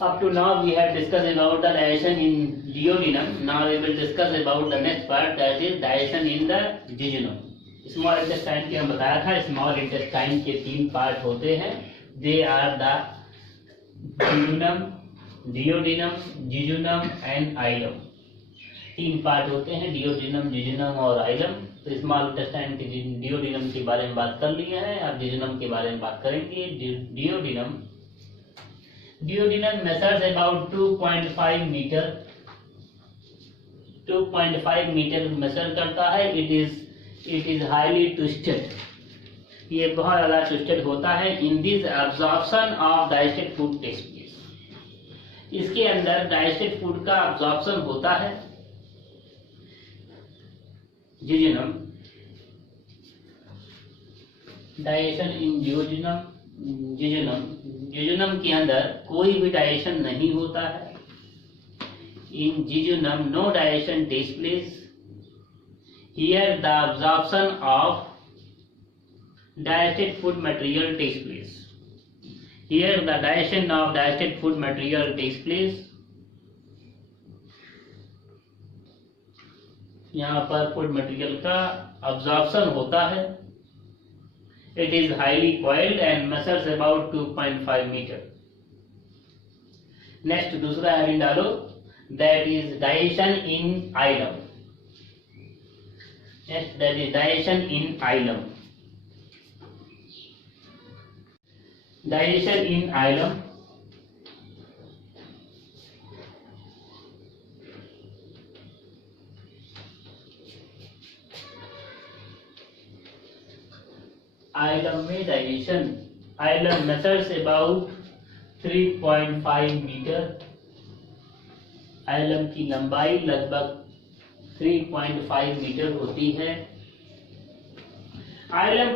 Up to now we have discussed about the digestion in duodenum. Now we will discuss about the next part, that is digestion in the jejunum. Small intestine के हम बताया था, small intestine के 3 part होते हैं. They are the duodenum, duodenum, jejunum and ileum. 3 part होते हैं, duodenum, jejunum और ileum. तो स्मॉल इंटेस्टाइन के duodenum के बारे में बात कर लिए हैं. अब jejunum के बारे में बात करेंगे. Duodenum measures about 2.5 meter. 2.5 meter measure करता है. It is highly twisted. ये बहुत ज़्यादा twisted होता है. In this absorption of digested food takes place. इसके अंदर digested food का absorption होता है. Jejunum. Digestion in duodenum. jejunum के अंदर कोई भी डाइजेशन नहीं होता है. In jejunum no digestion takes place. Here the absorption of digested food material takes place. Here the digestion of digested food material takes place. यहाँ पर फूड मटेरियल का अब्जॉर्प्शन होता है. It is highly coiled and measures about 2.5 meter. Next दूसरा heading डालो, that is digestion in ileum. Next that is digestion in ileum. Digestion in ileum. Ileum में digestion. Ileum measures about 3.5 metre. Ileum की लंबाई लगभग 3.5 metre होती है. Ileum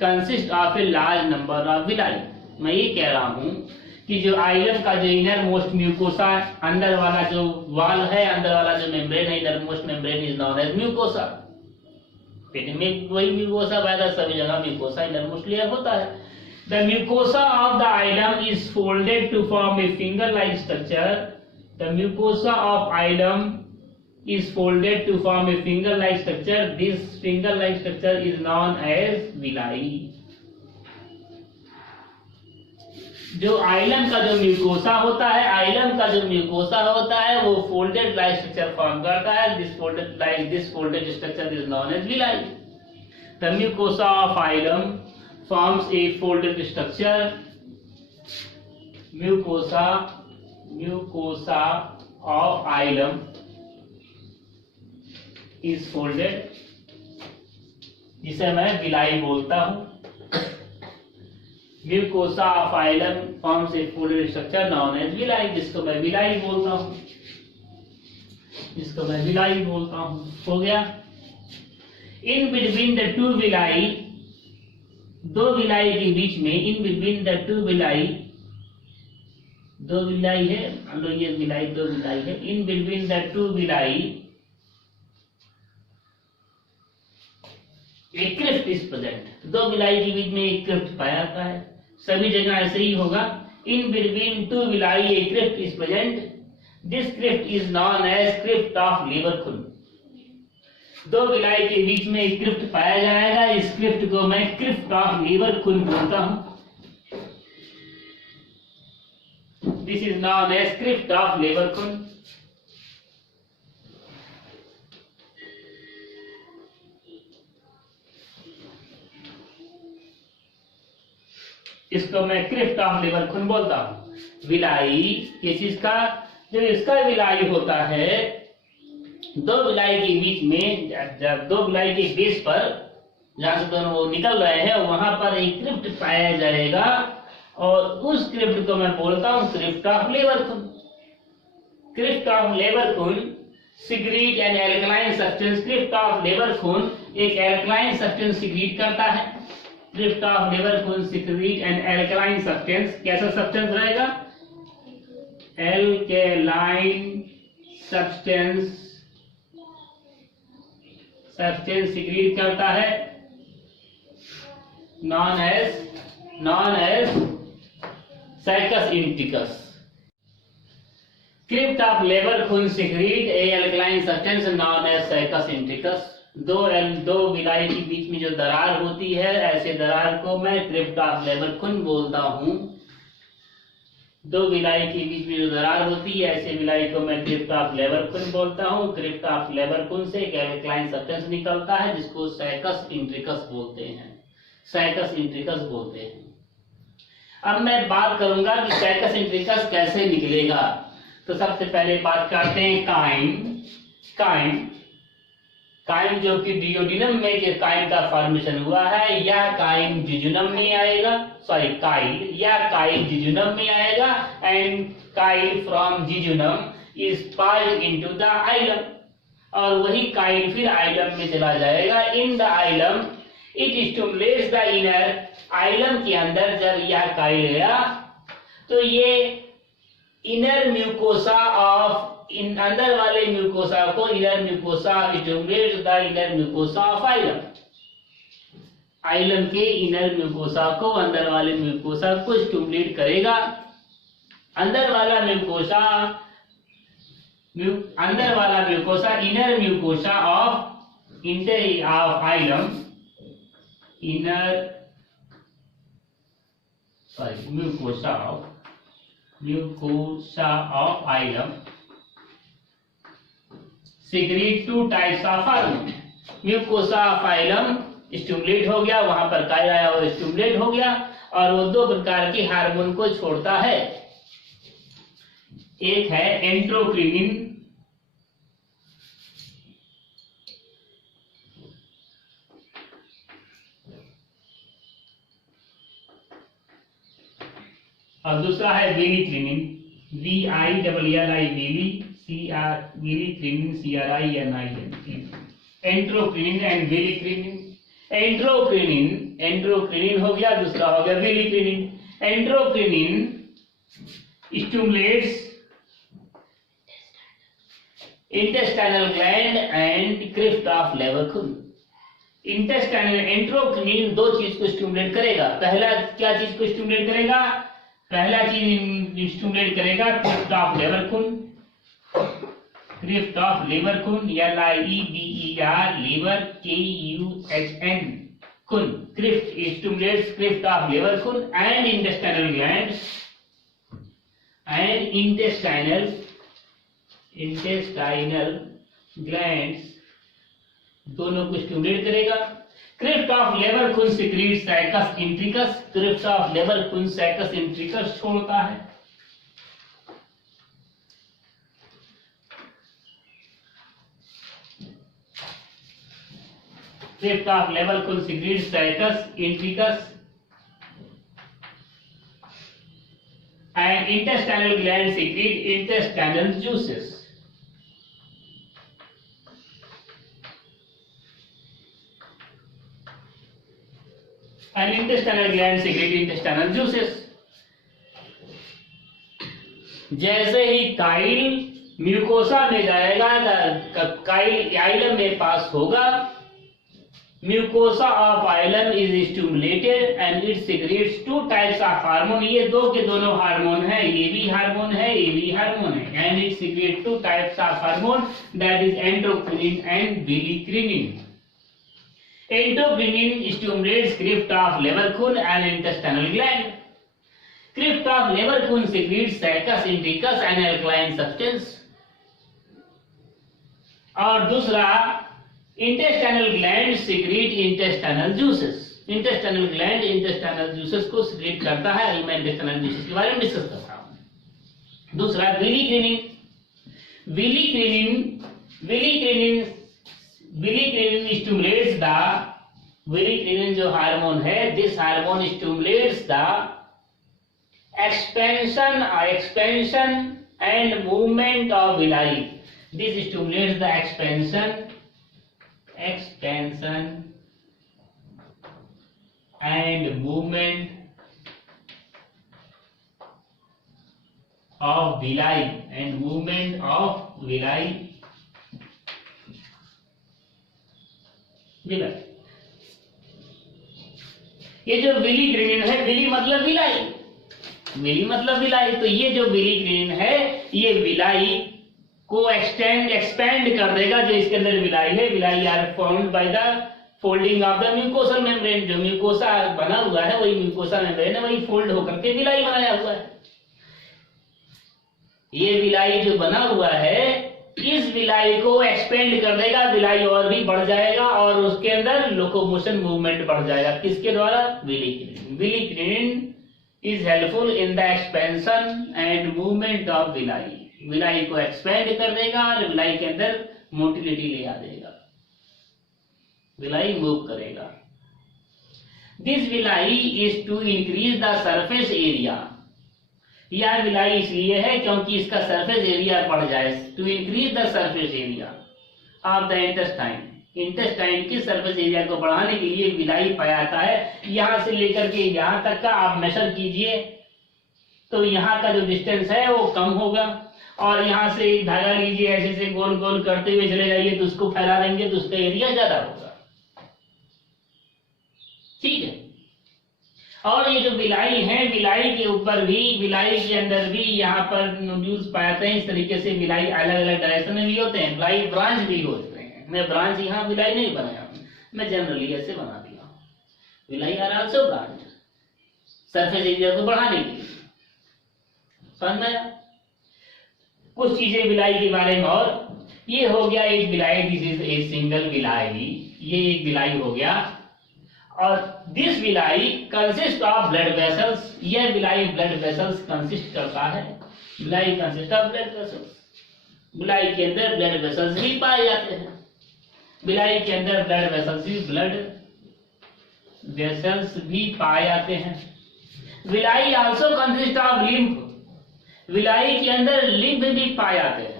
consists of a large number of villi. मैं ये कह रहा हूँ कि जो ileum का जो इनर मोस्ट म्यूकोसा, अंदर वाला जो वाल है, अंदर वाला जो मेम्ब्रेन है, inner most membrane is known as mucosa. पेट में वही म्यूकोसा पैदा, सभी जगह म्यूकोसा इनरमोस्ट लेयर होता है. The mucosa of the ileum is folded to form a finger like structure. The mucosa of ileum is folded to form a finger like structure. This finger like structure is known as villi. जो ileum का जो mucosa होता है, वो folded like structure form करता है. This folded structure is known as villi. The mucosa of ileum forms a folded structure. Mucosa of ileum is folded, जिसे मैं विलाई बोलता हूं. Mucosa of ileum forms a folded structure known as villi, जिसको मैं villi बोलता हूं. हो गया. In between the two villi, दो विलाई के बीच में, in between the two villi, दो विलाई है, ये विलाई दो विलाई है. इन बिटवीन द टू विलाई एक क्रिफ्ट इज प्रेजेंट. दो विलाई के बीच में एक क्रिफ्ट पाया जाता है. सभी जगह ऐसे ही होगा. In between two villi a crypt is present. This crypt is known as crypt of Lieberkuhn. दो विलाई के बीच में एक क्रिफ्ट पाया जाएगा. इस क्रिफ्ट को मैं क्रिफ्ट ऑफ लीवरखुन बोलता हूं. This is known as crypt of Lieberkuhn. इसको मैं क्रिफ्ट ऑफ लीवरखुन बोलता हूं. विलाई ये चीज का, जो इसका विलाई होता है, दो विलाई के बीच में, जब दो विलाई के बेस पर जहां से दोनों वो निकल रहे हैं, वहां पर एक क्रिफ्ट पाया जाएगा, और उस क्रिफ्ट को मैं बोलता हूं crypt of Lieberkuhn. Crypt of Lieberkuhn secrete an alkaline substance. Crypt of Lieberkuhn एक एल्कलाइन सब्सटेंस सिक्रीट करता है. Crypt of Lieberkuhn secrete an alkaline substance. कैसा सब्सटेंस रहेगा? एल्कलाइन सब्सटेंस सिक्रीट करता है, known as succus entericus. Crypt of Lieberkuhn secrete a alkaline substance known as succus entericus. दो villi के बीच में जो दरार होती है, ऐसे दरार को मैं क्रिप्ट ऑफ लेबरखुन बोलता हूँ। दो विलाई के बीच में जो दरार होती है, ऐसे विलाई को मैं क्रिप्ट ऑफ लेबरखुन बोलता हूँ। क्रिप्ट ऑफ लेबरखुन से एक अल्कलाइन सब्सटेंस निकलता है जिसको साइकस इंट्रिकस बोलते हैं, साइकस इंट्रिकस बोलते हैं। अब मैं बात करूंगा कि साइकस इंट्रिकस कैसे निकलेगा। तो सबसे पहले बात करते हैं काइम जो कि डियोडिनम में के काइम का फॉर्मेशन हुआ है, या काइम जिजुनम में आएगा, सॉरी काइल या काइल जिजुनम में आएगा, and chyle from jejunum is passed into the ileum, और वही काइल फिर आइलम में चला जाएगा। In the ileum it stimulates the inner, ileum के अंदर जब यह काइल गया तो ये इनर म्यूकोसा ऑफ, इन अंदर वाले म्यूकोसा को, inner mucosa stimulates the inner mucosa of ileum, ileum के इनर म्यूकोसा को, अंदर वाले म्यूकोसा को स्टिमुलेट करेगा। अंदर वाला mucosa inner mucosa of ileum, mucosa of ileum secrete two types of hormone. Mucosa of ileum stimulate हो गया, वहां पर काइल आया और स्टिमुलेट हो गया, और वो दो प्रकार के हार्मोन को छोड़ता है। एक है एंट्रोक्रिनिन, और दूसरा है villikinin, VILLI villi, villikinin CRININ। Enterocrinin and villikinin. Enterocrinin हो गया, दूसरा हो गया villikinin. Enterocrinin stimulates intestinal gland and crypt of Lieberkuhn. Intestinal enterocrinin दो चीज को स्टिमुलेट करेगा। पहला क्या चीज को स्टिमुलेट करेगा? पहला चीज स्टिमुलेट करेगा crypt of लेबरखुन, crypt of लेबरखुन, LIEBER, liver KUHN, खुन। Crypt stimulates crypt of लेबरखुन and intestinal gland, and intestinal glands दोनों को स्टिमुलेट करेगा। Crypt of Lieberkuhn secrete cycas entericus, crypt of लेबरखुन cycas इंट्रिकस छोड़ता है। Crypt of Lieberkuhn secrete cycas इंट्रिकस and intestinal gland secrete intestinal juices. And intestinal gland secrete intestinal juices। जैसे ही Kyle mucosa में जाएगा, Kyle आइलम में pass होगा, mucosa of ileum is stimulated and it secretes two types of hormone. ये दो के दोनों hormone है, ये भी हार्मोन है, ये भी हार्मोन है, and it secretes two types of hormone, that is enterocrinin and villikinin. Endocrinin stimulates crypt of Leberkuhn and intestinal gland. Crypt of Leberkuhn secretes Saccus intricus and alkaline substance। और दूसरा intestinal gland secrete intestinal juices। intestinal gland intestinal juices को secrete करता है। मैं intestinal juices के बारे में discuss कर रहा हूँ। दूसरा वेलिक्रिनिन स्टिमुलेट्स द, वेलिक्रिनिन जो हार्मोन है, this hormone stimulates the expansion and movement of villi. This stimulates the expansion and movement of villi, and movement of villi. ये जो वेलिक्रिनिन है, वेली मतलब विलाई, विली मतलब विलाई। तो ये जो विली क्रिनिन है ये विलाई को एक्सपेंड कर देगा। जो इसके अंदर विलाई है, villi are found by the folding of the mucosal membrane. जो म्यूकोसा बना हुआ है वही म्यूकोसा मेम्ब्रेन है, वही फोल्ड होकर के विलाई बनाया हुआ है। ये विलाई जो बना हुआ है इस विलाई को एक्सपेंड कर देगा, विलाई और भी बढ़ जाएगा और उसके अंदर लोकोमोशन मूवमेंट बढ़ जाएगा। किसके द्वारा? Villikinin. Villikinin is helpful in the expansion and movement of villi. Villi को एक्सपेंड कर देगा और विलाई के अंदर मोटिलिटी ले आ देगा, विलाई मूव करेगा। This villi is to increase the surface area. यह विलाई इसलिए है क्योंकि इसका सरफेस एरिया बढ़ जाए। To increase the surface area of the intestine. Intestine के सरफेस एरिया को बढ़ाने के लिए विलाई पाया जाता है। यहां से लेकर के यहां तक का आप मेजर कीजिए तो यहाँ का जो डिस्टेंस है वो कम होगा, और यहाँ से एक धागा लीजिए, ऐसे से गोल गोल करते हुए चले जाइए तो उसको फैला देंगे तो उसका एरिया ज्यादा होगा। ठीक है। और ये जो विलाई है, विलाई के ऊपर भी, विलाई के अंदर भी यहाँ पर नोड्यूल्स पाए जाते हैं। इस तरीके से विलाई अलग अलग डायरेक्शन में भी होते हैं, विलाई ब्रांच भी होते हैं। मैं ब्रांच यहाँ विलाई नहीं बनाया, मैं जनरली ऐसे बना दिया। Villi are also branch, surface area को बढ़ाने के लिए। समझ में आया? कुछ चीजें विलाई के बारे में। और ये हो गया एक villi, this is a single villi, ये एक विलाई हो गया। और this villi consist of blood vessels. यह विलाई ब्लड वेसल्स कंसिस्ट करता है। Villi consist of blood vessels. Villi के अंदर ब्लड वेसल्स भी पाए जाते हैं। विलाई के अंदर ब्लड वेसल्स भी पाए जाते हैं। Villi also consist of lymph. Villi के अंदर लिम्फ भी पाए जाते हैं।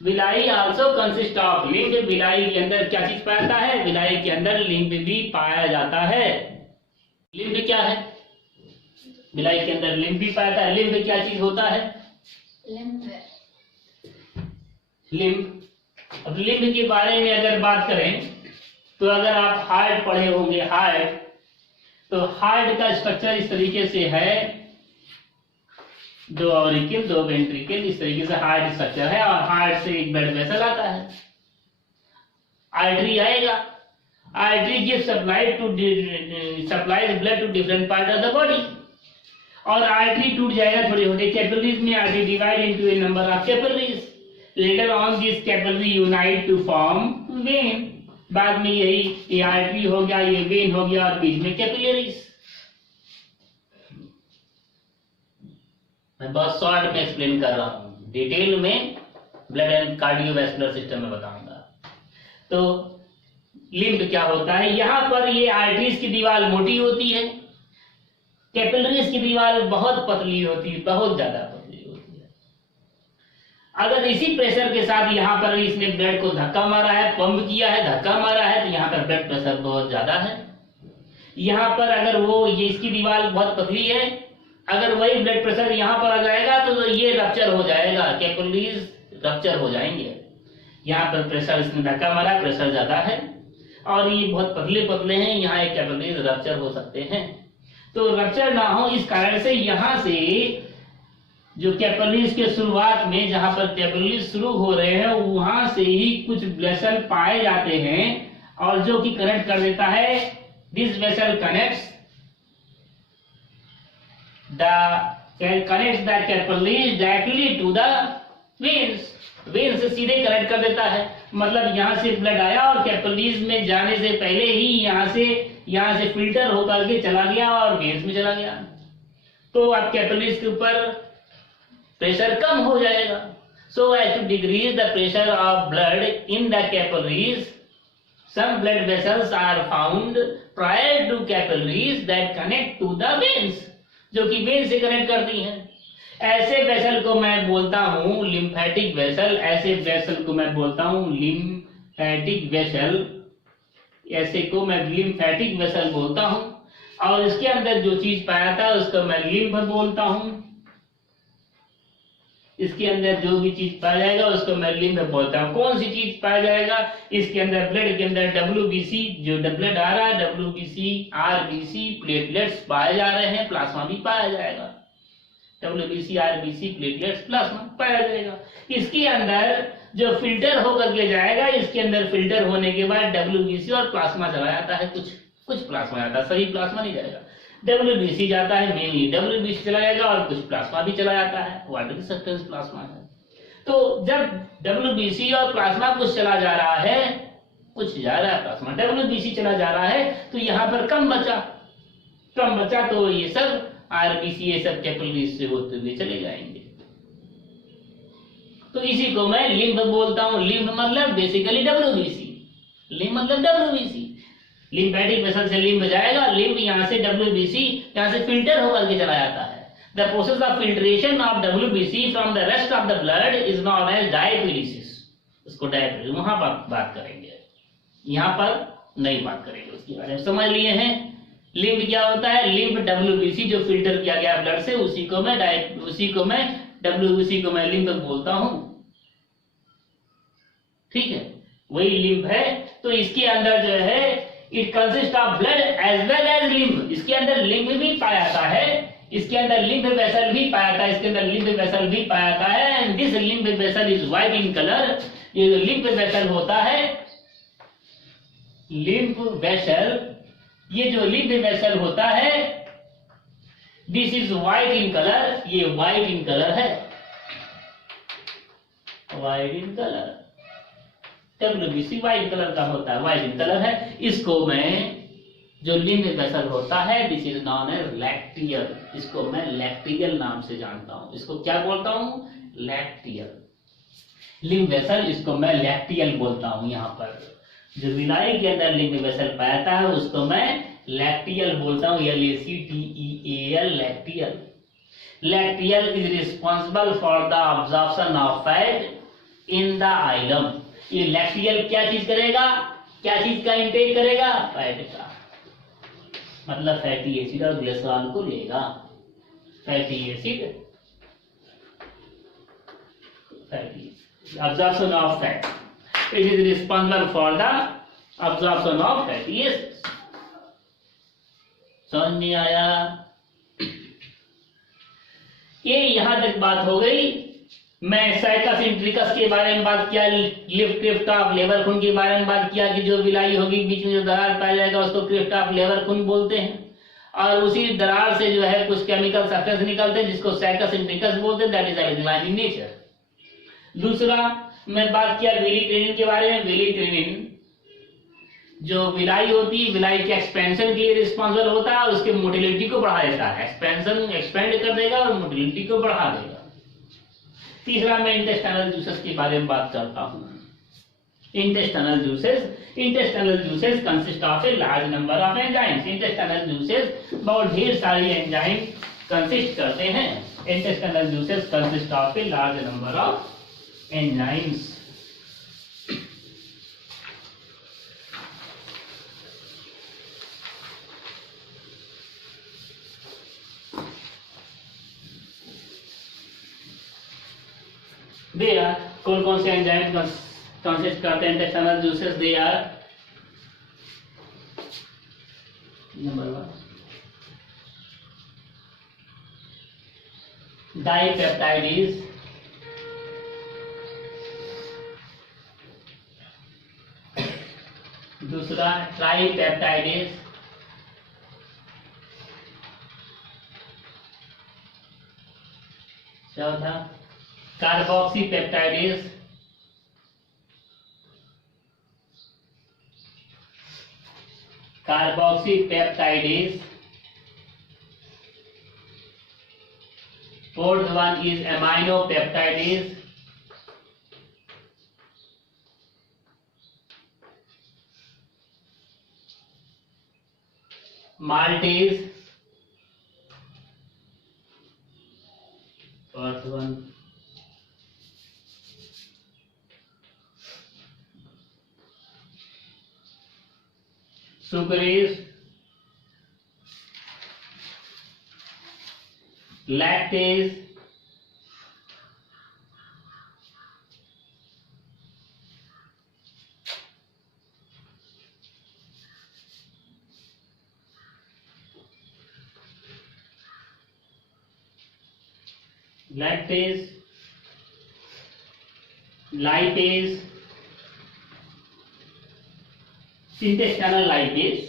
Villi also consist of lymph. Villi के अंदर क्या चीज पाया जाता है? विलाई के अंदर लिम्फ भी पाया जाता है। लिम्फ क्या है? विलाई के अंदर लिम्फ भी पाया जाता है। लिम्फ क्या चीज होता है? लिम्फ। अब लिम्फ के बारे में अगर बात करें तो अगर आप हार्ट पढ़े होंगे, हार्ट, तो हार्ट का स्ट्रक्चर इस तरीके से है, दो ऑरिकल दो वेंट्रिकल, इस तरीके से हार्ट स्ट्रक्चर है। और हार्ट से एक ब्लड वेसल आता है, आर्टरी आएगा। Artery gives supplies blood to different part of the body. और आर्टरी टूट जाएगा छोटे छोटे कैपिलरीज में। Artery divide into a number of capillaries. Later on this capillary unite to form vein. बाद में ये आर्टरी हो गया, ये वेन हो गया, और बीच में कैपिलरीज। मैं बहुत शॉर्ट में एक्सप्लेन कर रहा हूं, डिटेल में ब्लड एंड कार्डियोवैस्कुलर सिस्टम में बताऊंगा। तो लिम्फ क्या होता है? यहां पर ये आर्टरीज की दीवार मोटी होती है, कैपिलरीज की दीवार बहुत पतली होती है, बहुत ज्यादा पतली होती है। अगर इसी प्रेशर के साथ यहाँ पर इसने ब्लड को धक्का मारा है, पंप किया है, धक्का मारा है, तो यहाँ पर ब्लड प्रेशर बहुत ज्यादा है। यहाँ पर अगर वो ये इसकी दीवार बहुत पतली है, अगर वही ब्लड प्रेशर यहाँ पर आ जाएगा तो ये रप्चर हो जाएगा, कैपिलरीज रप्चर हो जाएंगे। यहाँ पर प्रेशर, इसने धक्का मारा, प्रेशर ज्यादा है और ये बहुत पतले पतले हैं, यहाँ एक कैपिलरीज रप्चर हो सकते हैं। तो रप्चर ना हो इस कारण से यहाँ से जो कैपिलरीज के शुरुआत में जहां पर कैपिलरीज शुरू हो रहे हैं वहां से ही कुछ वेसल पाए जाते हैं और जो कि कनेक्ट कर देता है। This vessel connects the capillaries directly to the veins. Vein से सीधे कनेक्ट कर देता है, मतलब यहाँ से ब्लड आया और कैपिलरीज में जाने से पहले ही यहाँ से फिल्टर होकर के चला गया और वेन्स में चला गया, तो आप कैपिलरीज के ऊपर प्रेशर कम हो जाएगा। So as to decrease the pressure of blood in the capillaries, some blood vessels are found prior to capillaries that connect to the veins, जो कि वेन से कनेक्ट करती हैं। ऐसे वेसल को मैं बोलता हूं लिम्फेटिक वेसल। ऐसे वेसल को मैं बोलता हूं लिम्फेटिक वेसल। ऐसे को मैं लिम्फेटिक वेसल बोलता हूं और इसके अंदर जो चीज पाया था उसको मैं लिम्फ बोलता हूं। इसके अंदर जो भी चीज पाया जाएगा उसको मैं लिम्फ बोलता हूँ। कौन सी चीज पाया जाएगा? इसके अंदर ब्लड के अंदर WBC, जो ब्लड आ रहा है, WBC, RBC, प्लेटलेट्स पाए जा रहे हैं, प्लाज्मा भी पाया जाएगा। WBC, RBC, प्लेटलेट्स, प्लाज्मा पाया जाएगा। इसके अंदर जो फिल्टर होकर के जाएगा, इसके अंदर फिल्टर होने के बाद WBC और प्लाज्मा चला जाता है, कुछ प्लाज्मा जाता है, सही प्लाज्मा नहीं जाएगा। WBC जाता है, मेनली WBC चला जाएगा और कुछ प्लाज्मा भी चला जाता है, वाटर सब्सटेंस प्लाज्मा है। तो जब WBC और प्लाज्मा कुछ चला जा रहा है, कुछ जा रहा है प्लाज्मा, WBC चला जा रहा है, तो यहाँ पर कम बचा तो ये सब RBC, ये सब कैपिलरीज से होते हुए चले जाएंगे। तो इसी को मैं लिम्फ बोलता हूँ। लिम्फ मतलब बेसिकली WBC, लिम्फ मतलब WBC, लिम्फेटिक वेसल से लिम्फ जाएगा, लिम्फ यहाँ से WBC, यहाँ से फिल्टर होकर के चला जाता है। The process of filtration of WBC from the rest of the blood is known as diapedesis. उसको डायपीलिसिस वहां बात करेंगे, यहाँ पर नहीं बात करेंगे, उसके बारे में समझ लिए हैं। लिम्फ क्या होता है? लिम्फ WBC जो फिल्टर किया गया ब्लड से, उसी को मैं WBC को मैं लिम्फ बोलता हूं। ठीक है, वही लिम्फ है। तो इसके अंदर जो है it consist of blood as well as lymph. इसके अंदर लिम्फ भी पाया जाता है, इसके अंदर लिम्फ वेसल भी पाया जाता है, इसके अंदर लिम्फ वेसल भी पाया जाता है। And this lymph vessel is white in colour. ये जो लिम्फ वेसल होता है, लिम्फ वेसल, ये जो लिम्फ वेसल होता है, this is white in colour. ये व्हाइट इन कलर है, white in colour. WBC white colour का होता है, व्हाइट इन कलर है। इसको मैं, जो लिम्फ वेसल होता है, this is known as lacteal. इसको मैं लैक्टियल नाम से जानता हूं। इसको क्या बोलता हूं? लैक्टियल। लिम्फ वेसल, इसको मैं लैक्टियल बोलता हूं। यहाँ पर जो विलाई के अंदर लिम्फ वेसल पाया जाता है, उसको मैं लैक्टियल बोलता हूं। LACTEAL, lacteal. Lacteal is responsible for the absorption of fat in the ileum. ये लैक्टियल क्या चीज करेगा? क्या चीज का इंटेक करेगा? फैट का, मतलब फैटी एसिड और ग्लिसरॉल को लेगा। Fatty acid, absorption of fat. It is responsible for the absorption of fatty acids. समझ नहीं आया? ये यहां तक बात हो गई। मैं साइकस इंट्रिकस के बारे में बात किया, लिफ्ट क्रिफ्ट ऑफ लेबर खून के बारे में बात किया कि जो विलाई होगी बीच में जो दरार पाया जाएगा उसको क्रिफ्ट ऑफ लेबर खून बोलते हैं, और उसी दरार से जो है कुछ केमिकल सब्सटेंस निकलते हैं जिसको साइकस इंट्रिकस बोलते हैं। That is alkaline in nature. दूसरा मैं बात किया विलिट्रिनिन के बारे में। विलिट्रिनिन जो विलाई होती है, विलाई के एक्सपेंशन के लिए रिस्पॉन्सिबल होता है और उसके मोटिलिटी को बढ़ा देता है। एक्सपेंशन एक्सपेंड कर देगा और मोटिलिटी को बढ़ा देगा। तीसरा मैं इंटेस्टाइनल जूसेस के बारे में बात करता हूं। Intestinal juices consist of a large number of enzymes. Intestinal juices बहुत ढेर सारी एंजाइम कंसिस्ट करते हैं। Intestinal juices consist of a large number of enzymes. They are, कौन कौन से एंजाइम कंसिस्ट करते हैं intestinal juices? They are, number 1 dipeptidase, दूसरा ट्राइपेप्टाइडेज, चौथा carboxypeptidase, fourth one is aminopeptidase, maltase, fourth one sucrase, lactase, lactase, lipase, intestinal lipase,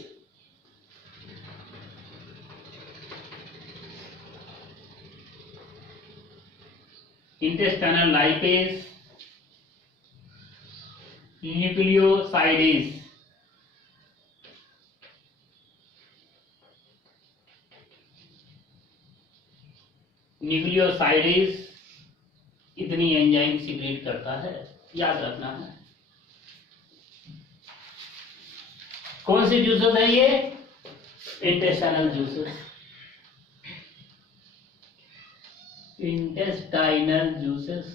intestinal lipase, nucleosides, nucleosidase इतनी enzyme secret करता है, याद रखना है। कौन से जूसेस है ये? Intestinal juices, intestinal juices,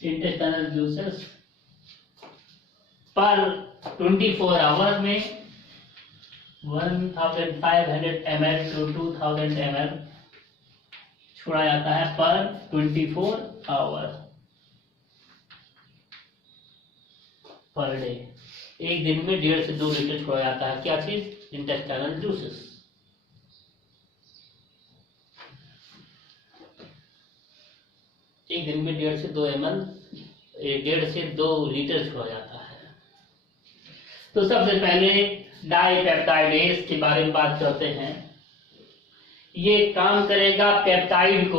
intestinal juices पर 24 आवर में 1500 ml to 2000 ml छोड़ा जाता है पर 24 आवर पर डे। एक दिन में 1.5 से 2 लीटर छोड़ा जाता है। क्या चीज? Intestinal juices. एक दिन में 1.5 से 2 ml, 1.5 से 2 लीटर छोड़ा जाता है। तो सबसे पहले डाइपेप्टाइडेज के बारे में बात करते हैं। ये काम करेगा पेप्टाइड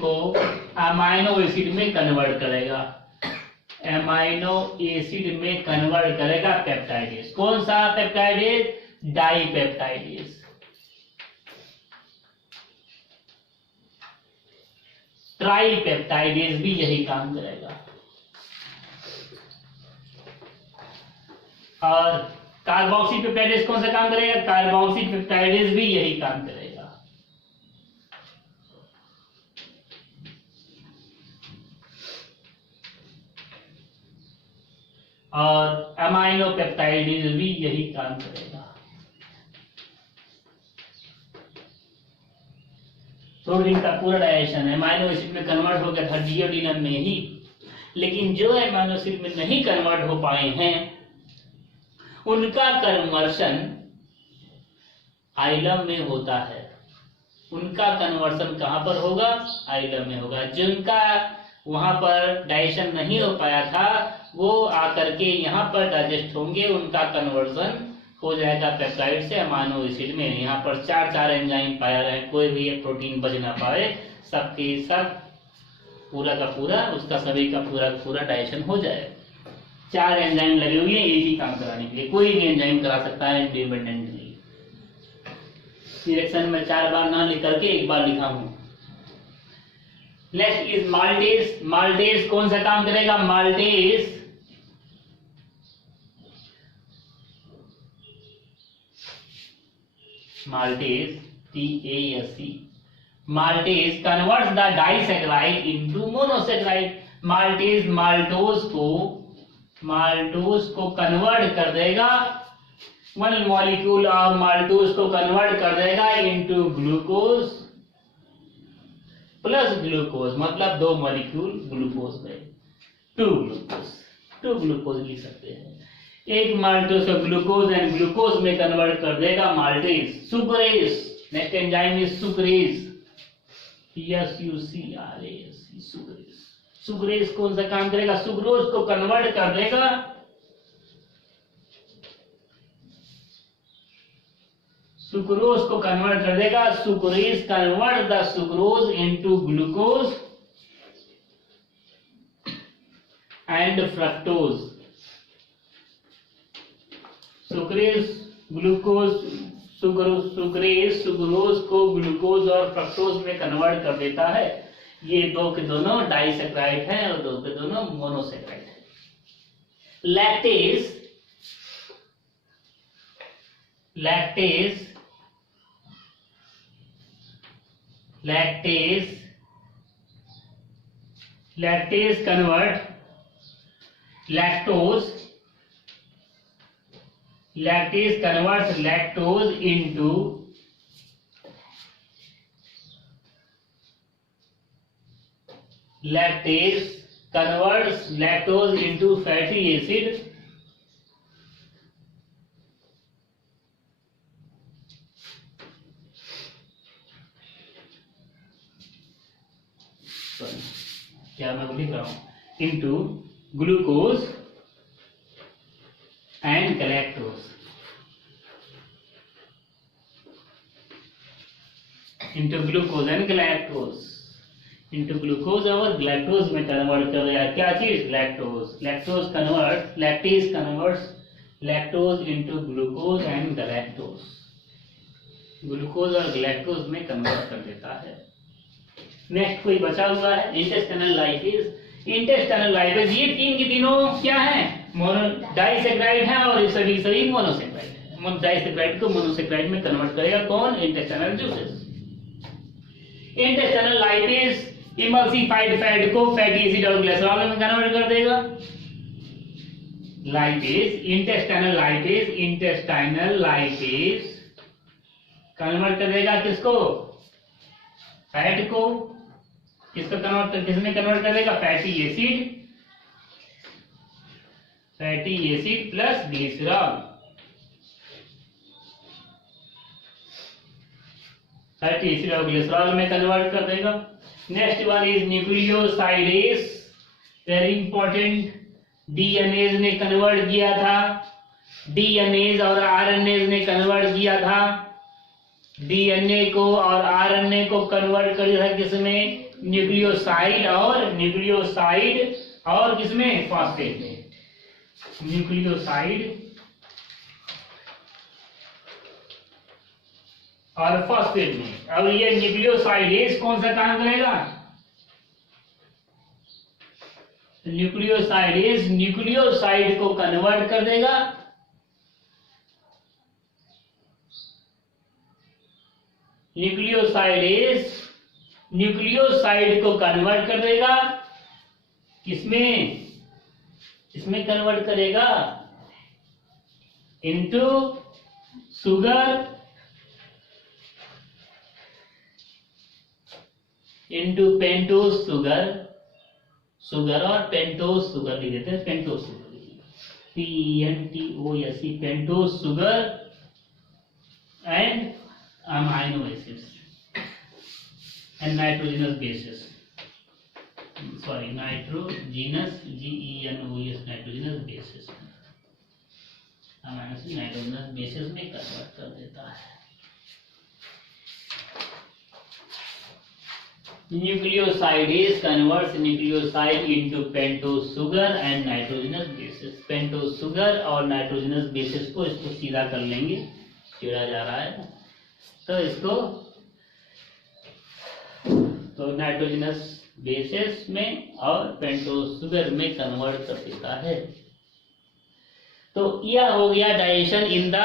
को अमाइनो एसिड में कन्वर्ट करेगा, अमाइनो एसिड में कन्वर्ट करेगा पेप्टाइडेज। कौन सा पेप्टाइडेज? डाइपेप्टाइडेज। ट्राइपेप्टाइडेज भी यही काम करेगा। और कार्बोक्सीपेप्टाइडेज कौन सा काम करेगा? कार्बोक्सीपेप्टाइडेज भी यही काम करेगा। और अमाइनो पेप्टाइडेज भी यही काम करेगा। प्रोटीन का पूरा डाइजेशन अमाइनो एसिड में कन्वर्ट हो गया था डिओडिनम में ही, लेकिन जो अमाइनो एसिड में नहीं कन्वर्ट हो पाए हैं उनका कन्वर्शन आइलम में होता है। उनका कन्वर्शन कहां पर होगा? आइलम में होगा। जिनका वहां पर डाइजेशन नहीं हो पाया था वो आकर के यहाँ पर डाइजेस्ट होंगे, उनका कन्वर्जन हो जाएगा पेप्टाइड से अमाइनो एसिड में। यहाँ पर 4 एंजाइम पाया रहे, कोई भी एक प्रोटीन बच ना पाए, सबके सब पूरा का पूरा उसका सभी का पूरा डाइजेशन हो जाए। 4 एंजाइम लगे हुए हैं एक ही काम कराने के लिए। कोई भी एंजाइम करा सकता है इंडिपेंडेंटली। रिएक्शन में 4 बार ना लिख करके 1 बार लिखा हूं। Next is maltase. माल्टेज कौन सा काम करेगा? Maltase TASE maltase converts the disaccharide into monosaccharide. Maltase maltose को कन्वर्ट कर देगा, 1 मॉलिक्यूल ऑफ माल्टोज को कन्वर्ट कर देगा इनटू ग्लूकोज प्लस ग्लूकोज, मतलब 2 मॉलिक्यूल ग्लूकोज में 2 ग्लूकोज लिख सकते हैं। एक माल्टोज को ग्लूकोज एंड ग्लूकोज में कन्वर्ट कर देगा maltase. Sucrase, next enzyme is sucrase, sucrase. Sucrase कौन सा काम करेगा? सुक्रोज को कन्वर्ट कर देगा sucrase convert the sucrose into glucose and fructose. Sucrose को ग्लूकोज और फ्रक्टोज में कन्वर्ट कर देता है। ये 2 के दोनों डाइसैकेराइड हैं और 2 के दोनों मोनोसैकेराइड हैं। Lactase convert lactose into lactase converts lactose into fatty acid sorry क्या मैं लिख रहा हूं, into glucose and galactose, into glucose and galactose, into glucose और ग्लैक्टोज में कन्वर्ट कर दिया। क्या चीज? Lactose. Lactose convert, lactase converts lactose into glucose and galactose, glucose और गैलेक्टोज में कन्वर्ट कर देता है। नेक्स्ट कोई बचा हुआ है, इंटेस्टाइनल लाइपेज। इंटेस्टाइनल लाइपेज ये तीन की तीनों क्या है? डाइसेक्राइड है और ये सभी मोनोसेक्राइड है। डाइसेक्राइड को मोनोसेक्राइड में कन्वर्ट करेगा कौन? Intestinal juices. Intestinal lipase emulsified fat को फैटी एसिड और ग्लिसरॉल में कन्वर्ट कर देगा। Lipase, intestinal lipase, intestinal lipase convert कर देगा किसको? फैट को। किसको कन्वर्ट कर, किसमें कन्वर्ट कर देगा? Fatty acid, fatty acid plus glycerol, fatty acid और ग्लिसरॉल में कन्वर्ट कर देगा। Next one is nucleosidase, very important. DNAs ने कन्वर्ट किया था, डीएनएज और आरएनएज ने कन्वर्ट किया था। डीएनए को और आरएनए को कन्वर्ट कर दिया था किसमें? न्यूक्लियोसाइड और किसमें? फॉस्फेट में। न्यूक्लियोसाइड और फॉस्फेट में। अब ये न्यूक्लियोसाइडेज कौन सा काम करेगा? न्यूक्लियोसाइडेज न्यूक्लियोसाइड को कन्वर्ट कर देगा न्यूक्लियोसाइडेज न्यूक्लियोसाइड को कन्वर्ट कर देगा किसमें? इसमें कन्वर्ट करेगा into sugar, into pentose sugar, sugar और पेंटोज शुगर लिख देते हैं। Pentose sugar, PENTOS, pentose sugar and amino acids and nitrogenous bases, sorry nitrogenous, GENOS, nitrogenous bases, nitrogenous bases में कन्वर्ट कर देता है। Nucleosidase converts nucleoside into pentose sugar and nitrogenous bases. Pentose sugar और nitrogenous bases को इसको सीधा कर लेंगे, टेढ़ा जा रहा है तो इसको, तो नाइट्रोजनस बेसिस में और पेंटोज शुगर में कन्वर्ट कर देता है। तो यह हो गया डाइजेशन इन द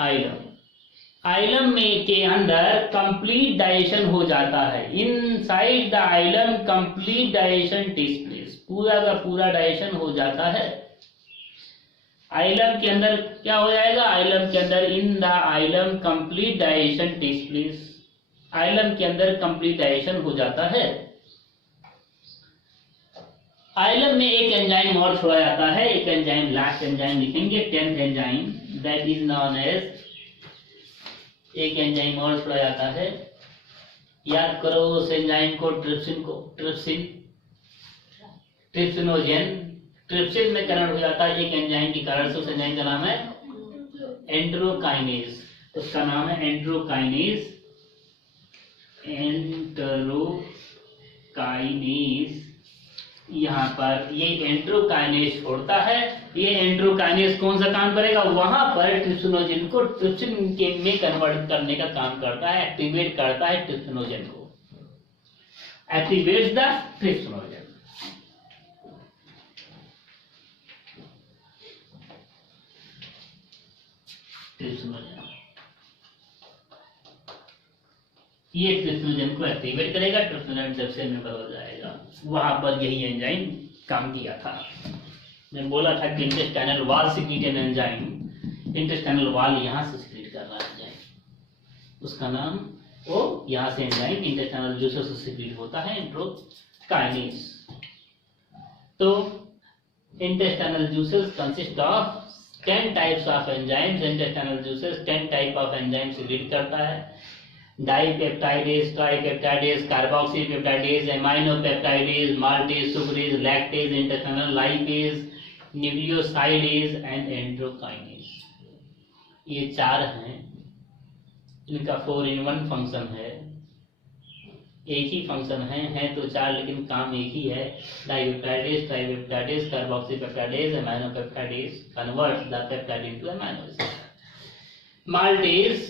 आइलम। आइलम में के अंदर कंप्लीट डाइजेशन हो जाता है। Inside the ileum complete digestion takes place, पूरा का पूरा डाइजेशन हो जाता है। आइलम के अंदर क्या हो जाएगा? आइलम के अंदर in the ileum complete digestion takes place, ileum के अंदर कंप्लीट डाइजेशन हो जाता है। आइलम में एक एंजाइम और छोड़ा जाता है, एक एंजाइम, लास्ट एंजाइम लिखेंगे, 10th enzyme, that is known as, एक एंजाइम और छोड़ा जाता है। याद करो उस एंजाइम को, ट्रिप्सिन को, ट्रिप्सिनोजेन, ट्रिप्सिन में कन्वर्ट हो जाता है एक एंजाइम के कारण से। उस एंजाइम का नाम है एंटेरोकाइनेज, उसका नाम है एंटेरोकाइनेज, एंटेरोकाइनेज। यहाँ पर ये एंटेरोकाइनेज छोड़ता है। ये एंटेरोकाइनेज कौन सा काम करेगा? वहां पर ट्रिप्सिनोजेन को ट्रिप्सिन के में कन्वर्ट करने का काम करता है, एक्टिवेट करता है ट्रिप्सिनोजेन को, एक्टिवेट्स द ट्रिप्सिनोजेन। ये ट्रिप्सिनोजेन को एक्टिवेट करेगा, ट्रिप्सिनोजेन ट्रिप्सिन में बदल जाएगा। वहां पर यही एंजाइम काम किया था। मैं बोला था कि intestinal wall secreted enzyme, intestinal wall यहां से सिक्रीट कर रहा है एंजाइम, उसका नाम वो यहां से एंजाइम इंटेस्टाइनल जूसेस से सिक्रीट होता है, एंटेरोकाइनेज। तो intestinal juices consist of 10 types of enzymes. Intestinal juices 10 type of enzyme secrete करता है। Dipeptidase, tripeptidase, carboxypeptidase, aminopeptidase, maltase, sucrase, lactase, intestinal lipase, nucleosidase and endokinase. ये 4 हैं। इनका 4 in 1 फंक्शन है। एक ही फंक्शन है तो 4 लेकिन काम एक ही है। Dipeptidase, tripeptidase, carboxypeptidase, aminopeptidase convert the peptide into amino acid. Maltase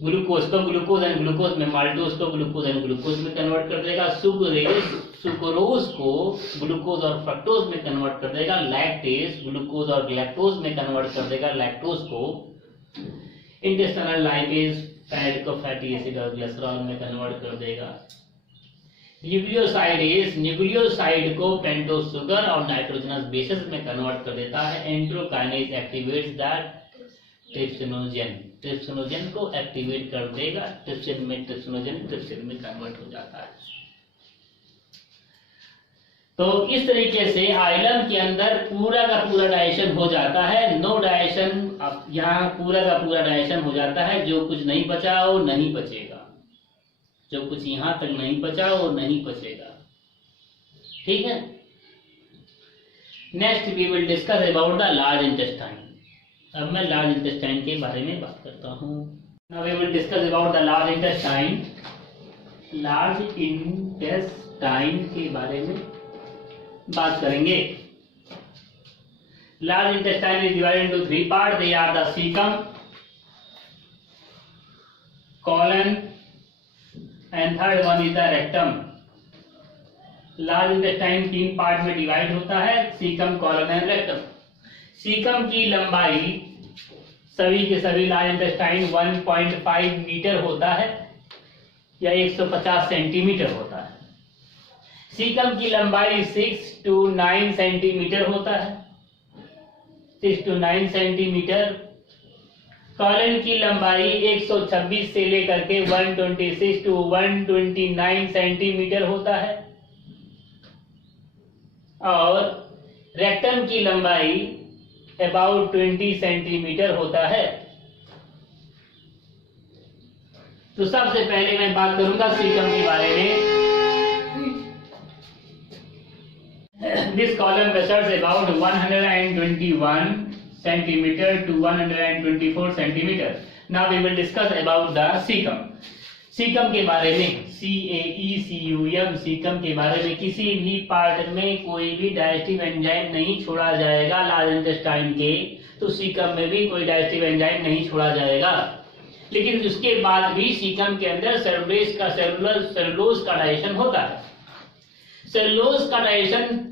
glucose को ग्लूकोज एंड ग्लूकोज में, माल्टोज को ग्लूकोज एंड ग्लूकोज में कन्वर्ट कर देगा। सुक्रोज को ग्लूकोज और फ्रक्टोज में कन्वर्ट कर देगा। लैक्टेज ग्लूकोज और ग्लैक्टोज में कन्वर्ट कर देगा लैक्टोज को। इंटेस्टिनल लाइपेज फैट को फैटी एसिड और ग्लिसरॉल में कन्वर्ट कर देगा। न्यूक्लियोसाइडेज न्यूक्लियोसाइड को पेंटोज शुगर और नाइट्रोजनस बेसेस में कन्वर्ट कर देता है। एंडोकाइनेज एक्टिवेट्स दैट ट्रिप्सिनोजन को एक्टिवेट कर देगा। ट्रिप्सिन में ट्रिप्सिन में कन्वर्ट हो जाता है। तो इस तरीके से आइलम के अंदर पूरा का पूरा डाइजेशन हो जाता है। नो डाइजेशन, यहाँ पूरा का पूरा डाइजेशन हो जाता है। जो कुछ नहीं बचा वो नहीं बचेगा, जो कुछ यहाँ तक नहीं बचा वो नहीं बचेगा। ठीक है। Next we will discuss about the large intestine. अब मैं लार्ज इंटेस्टाइन के बारे में बात करता हूँ। Now we will discuss about the large intestine. Large intestine के बारे में बात करेंगे। Large intestine is divided into 3 part. They are the caecum, colon and third one is the rectum. Large intestine 3 part में डिवाइड होता है, caecum, colon and rectum. Caecum की लंबाई सभी के सभी लार्ज इंटेस्टाइन 1.5 मीटर होता है या 150 सेंटीमीटर होता है। सीकम की लंबाई 6 to 9 सेंटीमीटर होता है, 6 to 9 सेंटीमीटर। कॉलन की लंबाई 126 से लेकर के 126 to 129 सेंटीमीटर होता है और रेक्टम की लंबाई अबाउट 20 सेंटीमीटर होता है। तो सबसे पहले मैं बात करूंगा सीकम के बारे में। This column measures about 121 centimeter to 124 centimeter. Now we will discuss about the cecum. Caecum के बारे में, CAECUM, सीकम के बारे में किसी भी पार्ट में कोई भी डाइजेस्टिव एंजाइम नहीं छोड़ा जाएगा लार्ज इंटेस्टाइन के, तो सीकम में भी कोई डाइजेस्टिव एंजाइम नहीं छोड़ा जाएगा। लेकिन उसके बाद भी सीकम के अंदर सेलुलोज का डाइजेशन होता है। सेलुलोज का डाइजेशन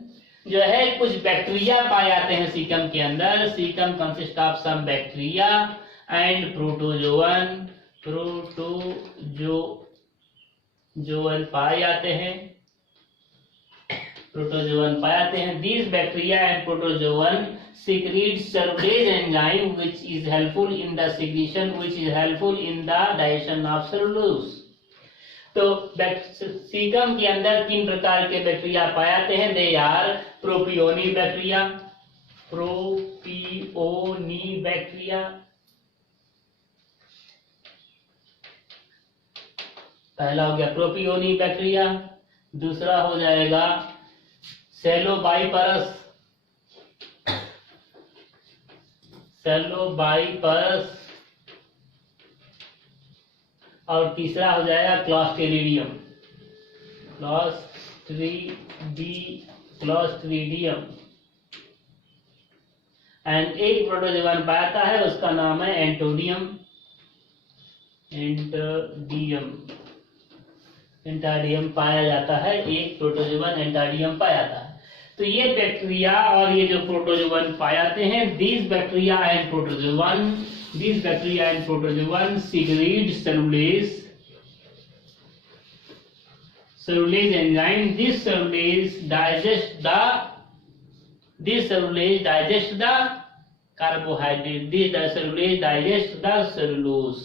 जो है, कुछ बैक्टीरिया पाए जाते हैं सीकम के अंदर। Caecum consist of some bacteria and protozoan पाए जाते हैं। प्रोटोजोअन पाए जाते हैं। These bacteria and protozoan secrete cellulase enzyme which is helpful in the secretion, which is helpful in the digestion of cellulose. तो सीकम के अंदर 3 प्रकार के बैक्टीरिया पाए जाते हैं। दे आर प्रोपियोनी बैक्टीरिया, पहला हो गया प्रोपियोनी बैक्टीरिया, दूसरा हो जाएगा सेलोबाइपरस, और तीसरा हो जाएगा क्लॉस्ट्रीडियम। एंड एक प्रोटोजोअन पाता है, उसका नाम है एंटाडियम पाया जाता है। एक प्रोटोजोअन एंटाडियम पाया जाता है। तो ये बैक्टीरिया और ये जो प्रोटोजोअन पाए जाते हैं, these bacteria and protozoan secrete cellulase enzyme. This cellulase digest the carbohydrate. This cellulase digest the cellulose.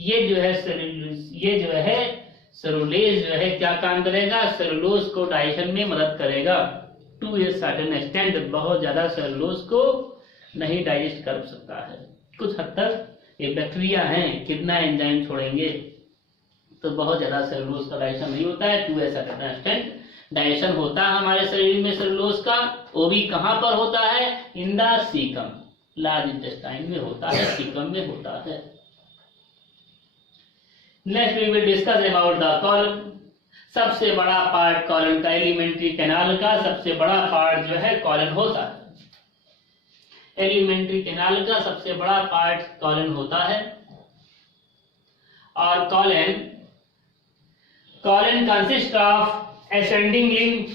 ये जो है सेलुलेज जो है क्या काम करेगा? सेलुलोज को डाइजेशन में मदद करेगा। टू ए सर्टेन एक्सटेंट, बहुत ज्यादा सेलुलोज को नहीं डाइजेस्ट कर सकता है। कुछ हद तक ये बैक्टीरिया हैं, कितना एंजाइम छोड़ेंगे? तो बहुत ज्यादा सेलुलोज का डाइजेशन नहीं होता है। टू ऐसा एक्सटेंट डाइजेशन होता है हमारे शरीर में सेलुलोज का, वो भी कहां पर होता है? In the caecum, large intestine में होता है, सीकम में होता है। Next we will discuss about the colon. सबसे बड़ा पार्ट कॉलन का, एलिमेंट्री कैनाल का सबसे बड़ा पार्ट जो है कॉलन होता है। एलिमेंट्री कैनाल का सबसे बड़ा पार्ट कॉलन होता है। और colon consist of ascending limb,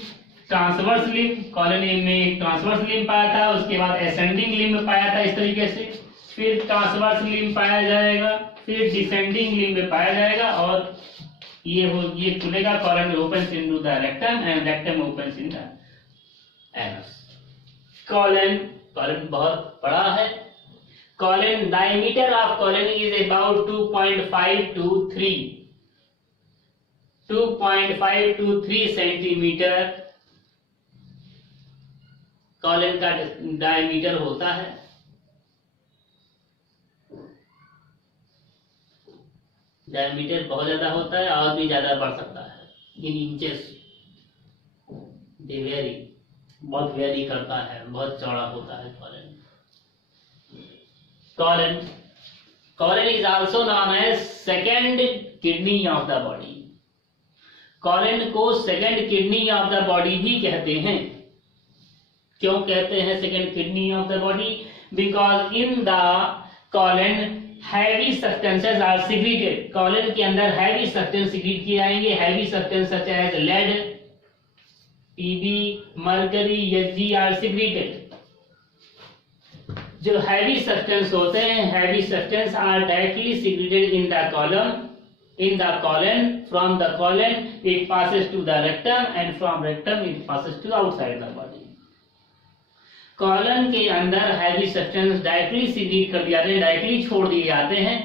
transverse limb. Colon में ट्रांसवर्स लिम्ब पाया था, उसके बाद असेंडिंग लिम्ब पाया था इस तरीके से, फिर ट्रांसवर्स लिम्ब पाया जाएगा, फिर डिसेंडिंग लिम्ब पाया जाएगा, और ये खुलेगा colon opens into the rectum and rectum opens in the anus. Colon बहुत बड़ा है। Colon, diameter of colon is about 2.5 to 3 centimetre colon का डायमीटर होता है। डायमीटर बहुत ज्यादा होता है और भी ज्यादा बढ़ सकता है इन इंचेस। दे वेरी, बहुत वेरी करता है, बहुत चौड़ा होता है colon. Colon is also known as second kidney of the body. Colon को second kidney of the body भी कहते हैं। क्यों कहते हैं second kidney of the body? Because in the colon heavy substances are secreted. Colon के अंदर heavy substance secrete किए जाएंगे। Heavy substance such as lead, TB, mercury, H are secreted. जो हैवी सब्सटेंस होते हैं, heavy substance are directly secreted in the colon. From the colon it passes to the rectum and from rectum it passes to outside the body. Colon के अंदर heavy substance directly secrete कर दिए जाते हैं, directly छोड़ दिए जाते हैं।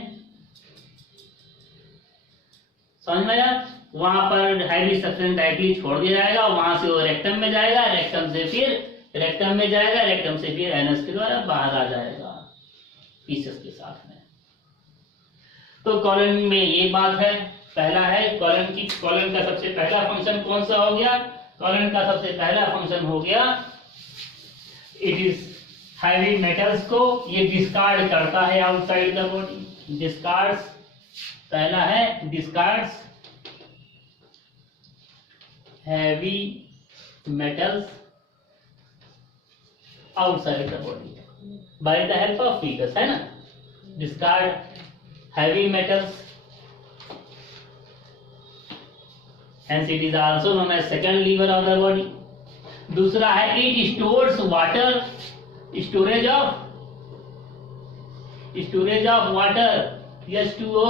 समझ में आया? वहां पर हैवी सब्सटेंस डायरेक्टली छोड़ दिया जाएगा, वहां से वो रेक्टम में जाएगा, रेक्टम से फिर रेक्टम में जाएगा, रेक्टम से फिर एनस के द्वारा बाहर आ जाएगा पीसेस के साथ में। तो कॉलन में ये बात है। पहला है कॉलन का सबसे पहला फंक्शन कौन सा हो गया? कॉलन का सबसे पहला फंक्शन हो गया, इट इज हैवी मेटल्स को ये डिस्कार्ड करता है आउटसाइड द बॉडी। डिस्कार्ड्स, पहला है discards heavy metals outside the body by the help of faeces, है ना? Discard heavy metals, hence it is also known as second liver of the body. दूसरा है it stores water, storage of water, H2O.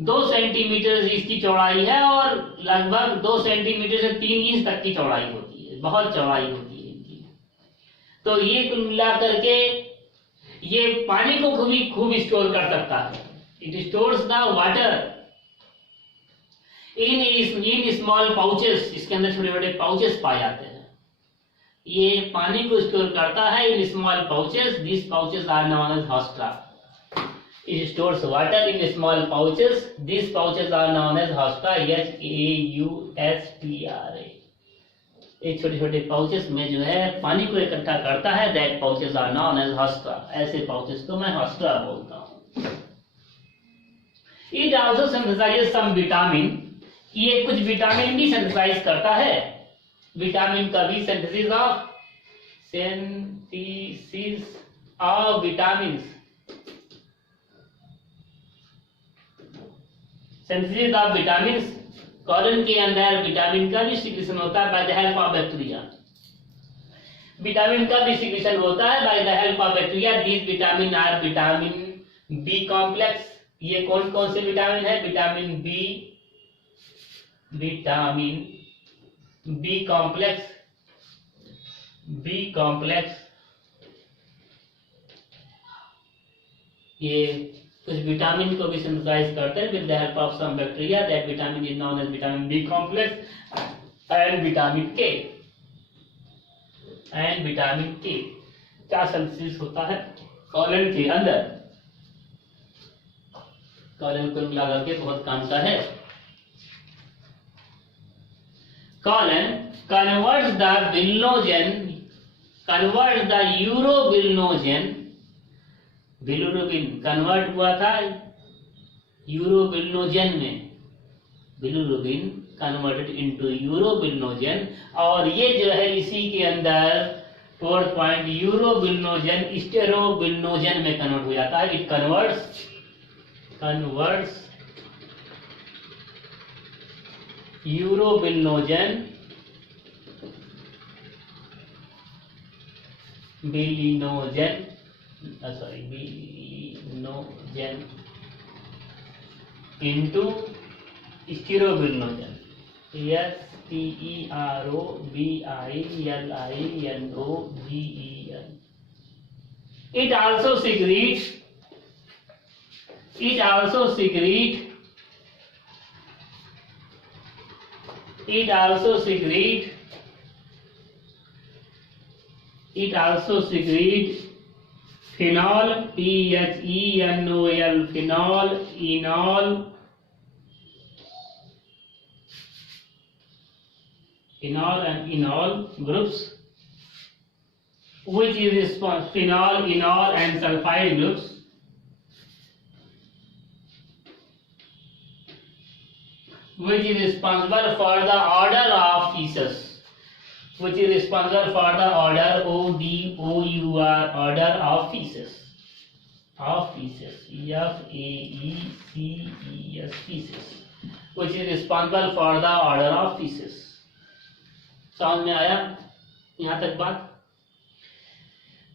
दो centimetre इसकी चौड़ाई है और लगभग 2 सेंटीमीटर से 3 इंच तक की चौड़ाई होती है, बहुत चौड़ाई होती है इनकी। तो ये कुल मिला करके ये पानी को खूब स्टोर कर सकता है। It stores the water in small pouches. इसके अंदर छोटे छोटे पाउचेस पाए जाते हैं। ये पानी को स्टोर करता है in small pouches. This pouches are known as haustra. It stores water in small pouches. This pouches are known as haustra, HAUSTRA। ये छोटे छोटे पाउचेस में जो है पानी को इकट्ठा करता है, that pouches are known as haustra. ऐसे पाउचेस को मैं हॉस्ट्रा बोलता हूँ। It also synthesises some vitamin. ये कुछ विटामिन भी सिंथेसाइज करता है। विटामिन का भी synthesis of vitamins, synthesis of vitamins. Colon के अंदर विटामिन का भी सिक्रीशन होता है by the help of bacteria. Vitamin का भी सिक्रीशन होता है by the help of bacteria. These vitamin are vitamin B complex. ये कौन कौन से विटामिन है? Vitamin B complex. ये कुछ विटामिन को भी सिंथेसाइज करते हैं with the help of some bacteria. That vitamin is known as vitamin B complex and vitamin के। क्या सिंथेसिस होता है कॉलन के अंदर? कॉलन कुल मिलाकर के बहुत काम का है। Colon converts the urobilinogen, bilirubin convert हुआ था यूरोबिलिनोजेन में, बिलिरुबिन कन्वर्टेड इनटू यूरोबिलिनोजेन, और ये जो है इसी के अंदर 4th पॉइंट यूरोबिलिनोजेन स्टेरोबिलिनोजेन में कन्वर्ट हो जाता है। It converts urobilinogen bilinogen into stercobilinogen, STEROBILINOGEN। It also secretes phenol, PHENOL, phenol, enol and enol groups, which is phenol, enol and sulfide groups, which is responsible for the order of feces, which is responsible for the order ODOUR, order of feces, FAECES, feces, which is responsible for the order of feces। समझ में आया यहाँ तक बात?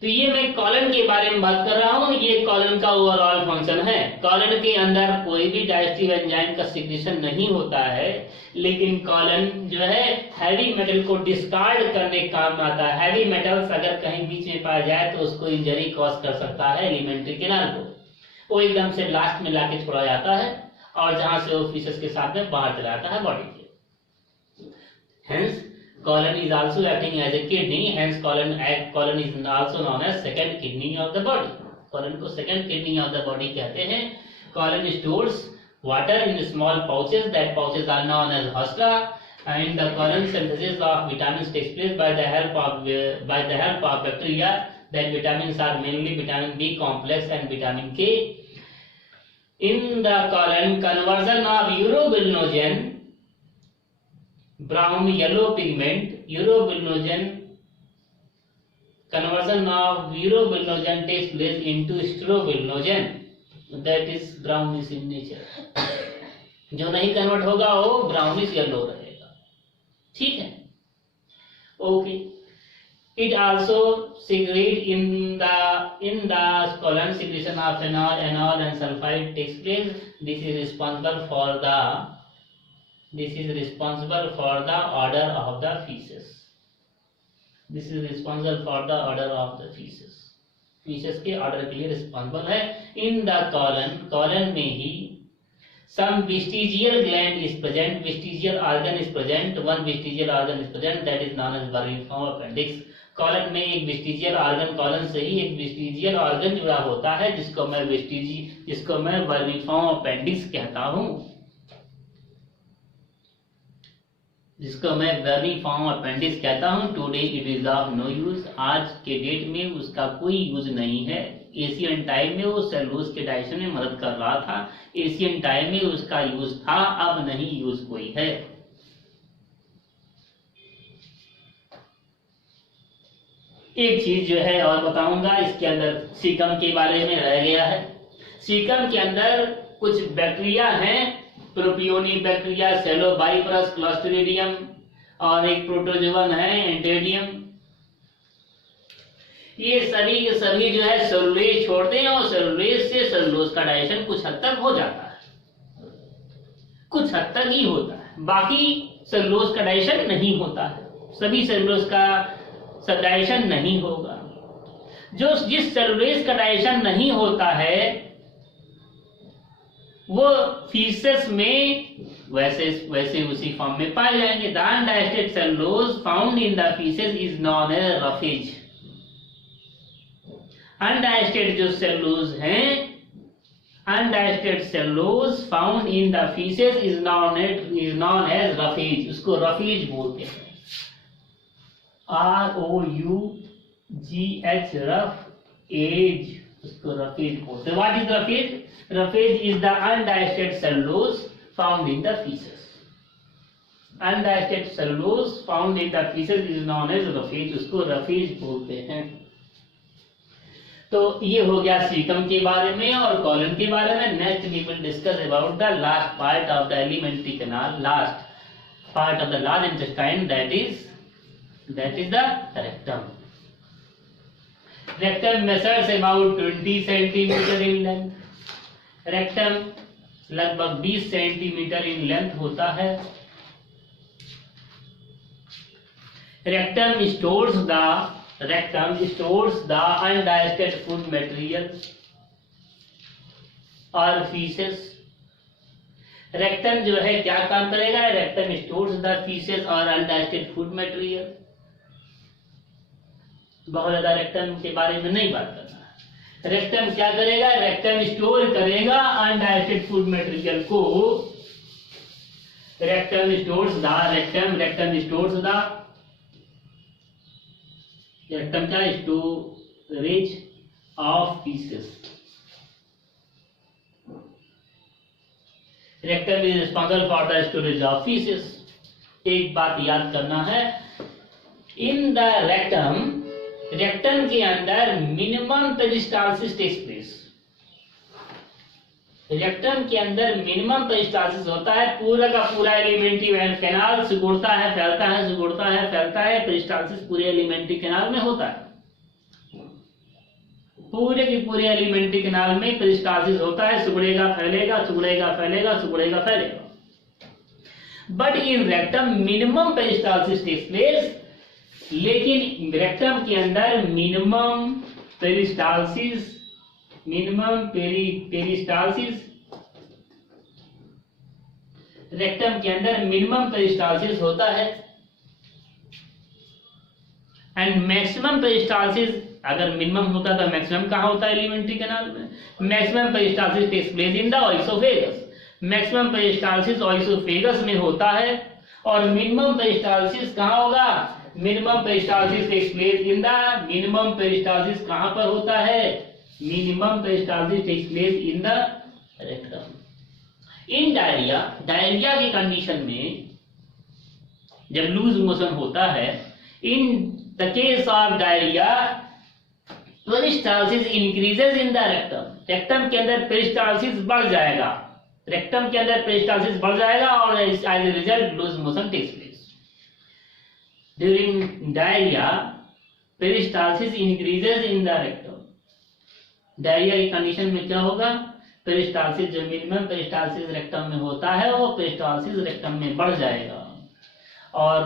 तो ये मैं colon के बारे में बात कर रहा हूँ, ये कॉलन का ओवरऑल फंक्शन है। कॉलन के अंदर कोई भी डाइजेस्टिव एंजाइम का सिक्रेशन नहीं होता है, लेकिन कॉलन जो है हैवी मेटल को डिस्कार्ड करने काम आता है। हैवी मेटल्स अगर कहीं बीच में पाया जाए तो उसको इंजरी कॉज कर सकता है एलिमेंट्री कैनाल को, वो एकदम से लास्ट में लाके छोड़ा जाता है और जहां से वो फीसेस के साथ में बाहर चला जाता है बॉडी के। Hence colon is also acting as a kidney, hence colon is also known as second kidney of the body। colon को second kidney of the body कहते हैं। colon stores water in small pouches, that pouches are known as hosta, and the colon synthesis of vitamins takes place by the help of bacteria। that vitamins are mainly vitamin B complex and vitamin K। in the colon, conversion of urobilinogen brown yellow pigment, conversion of urobilinogen takes place into स्टेरोबिलिनोजेन, that is brownish in nature। जो नहीं convert होगा वो brownish yellow रहेगा। ठीक है, okay. It also secrete in the colon, secretion of phenol, enol and sulfide takes place। This is responsible for the order of the feces। This is responsible for the order of the feces। feces के order के लिए responsible है। in the colon में ही some vestigial gland is present, vestigial organ is present, one vestigial organ is present, that is known as vermiform appendix। Colon में एक vestigial organ, colon से ही एक vestigial organ जुड़ा होता है जिसको मैं वर्मिफॉर्म अपेंडिक्स कहता हूँ, today it is of no use. आज के डेट में उसका कोई यूज नहीं है। एशियन टाइम में वो सेलुलोज के डाइजेशन में मदद कर रहा था, एशियन टाइम में उसका यूज था, अब नहीं यूज कोई है। एक चीज जो है और बताऊंगा, इसके अंदर सीकम के बारे में रह गया है। सीकम के अंदर कुछ बैक्टीरिया हैं, प्रोपियोनी बैक्टीरिया, सेलोबाइपरस, क्लॉस्ट्रिडियम और एक प्रोटोजोवन है एंटेडियम। ये सभी के सभी जो है सेलुलोज छोड़ते हैं और सेलुलोज से सेलुलोज का डाइजेशन कुछ हद तक हो जाता है, कुछ हद तक ही होता है, बाकी सेलुलोज का डाइजेशन नहीं होता है। सभी सेलुलोज का डाइजेशन नहीं होगा। जिस सेलुलोज का डाइजेशन नहीं होता है वो फीसेस में वैसे उसी फॉर्म में पाए जाएंगे। The undigested cellulose found in the faeces is known as roughage. Undigested जो सेलुलोज हैं, undigested cellulose found in the faeces is known as roughage, उसको रफेज बोलते हैं। ROUGH रफ एज, उसको रफेज बोलते हैं। What is roughage? Roughage is the undigested cellulose found in the faeces. Undigested cellulose found in the faeces is known as roughage, उसको roughage बोलते हैं। तो ये हो गया सीकम के बारे में और कॉलन के बारे में। Next we will discuss about the last part of the alimentary canal, last part of the large intestine, that is the rectum. Rectum measures about 20 centimetre in length. Rectum लगभग 20 centimetre in length होता है। Rectum stores the undigested food material और faeces. Rectum जो है क्या काम करेगा? Rectum stores the faeces और अनडाइजेस्टेड फूड मटेरियल। बहुत ज्यादा रेक्टम के बारे में नहीं बात करना है। रेक्टम क्या करेगा? रेक्टम स्टोर करेगा अनडाइजेस्टेड फूड मटेरियल को। रेक्टम स्टोर्स द रेक्टम का storage of faeces. Rectum is responsible for the storage of faeces. एक बात याद करना है, इन द रेक्टम के अंदर minimum peristalsis takes place. Rectum के अंदर मिनिमम पेरिस्टालसिस होता है। पूरा का पूरा एलिमेंट्री कैनाल सिकुड़ता है, फैलता है। पेरिस्टालसिस पूरे एलिमेंट्री कैनाल में होता है। पूरे के पूरे एलिमेंट्री कैनाल में पेरिस्टालसिस होता है। सिकुड़ेगा, फैलेगा। But in rectum minimum peristalsis takes place. लेकिन रेक्टम के अंदर मिनिमम पेरिस्टालसिस रेक्टम के अंदर मिनिमम पेरिस्टालसिस होता है। एंड मैक्सिमम पेरिस्टालसिस, अगर मिनिमम होता तो मैक्सिमम कहाँ होता है एलिमेंट्री कैनाल में? Maximum peristalsis takes place in the oesophagus. Maximum peristalsis oesophagus में होता है। और मिनिमम पेरिस्टालसिस कहाँ होगा? Minimum peristalsis takes place in the minimum peristalsis कहाँ पर होता है? Minimum peristalsis takes place in the rectum. In diarrhoea की कंडीशन में जब लूज मोशन होता है, in the case of diarrhoea peristalsis increases in the rectum. Rectum के अंदर पेरिस्टालसिस बढ़ जाएगा। और as a result loose motion takes place. During diarrhoea peristalsis increases in the rectum. Diarrhoea की कंडीशन में क्या होगा? पेरिस्टालसिस, जो मिनिमम पेरिस्टालसिस रेक्टम में होता है, वो पेरिस्टालसिस रेक्टम में बढ़ जाएगा और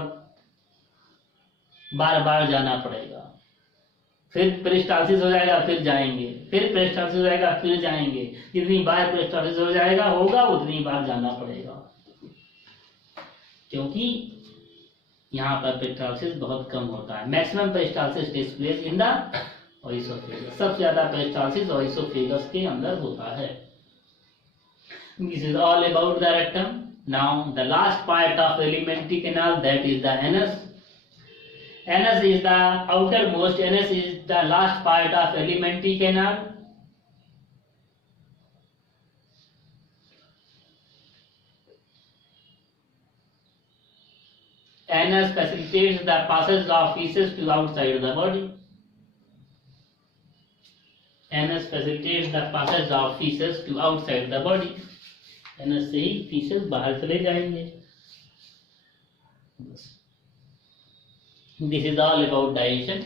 बार जाना पड़ेगा। फिर पेरिस्टालसिस हो जाएगा, फिर जाएंगे, फिर पेरिस्टालसिस हो जाएगा, फिर जाएंगे। जितनी बार पेरिस्टालसिस होगा उतनी बार जाना पड़ेगा, क्योंकि यहाँ पर पेरिस्टालसिस बहुत कम होता है। Maximum peristalsis takes place in the oesophagus. सबसे ज्यादा पेरिस्टालसिस ओइसोफेगस के अंदर होता है। This is all about the rectum. Now the last part of alimentary canal, that is the anus. Anus is the outermost. Anus is the last part of alimentary canal. Anus facilitates the passage of feces to outside the body. Anus facilitates the passage of feces to outside the body. Anus से ही faeces बाहर चले जाएंगे। This is all about digestion.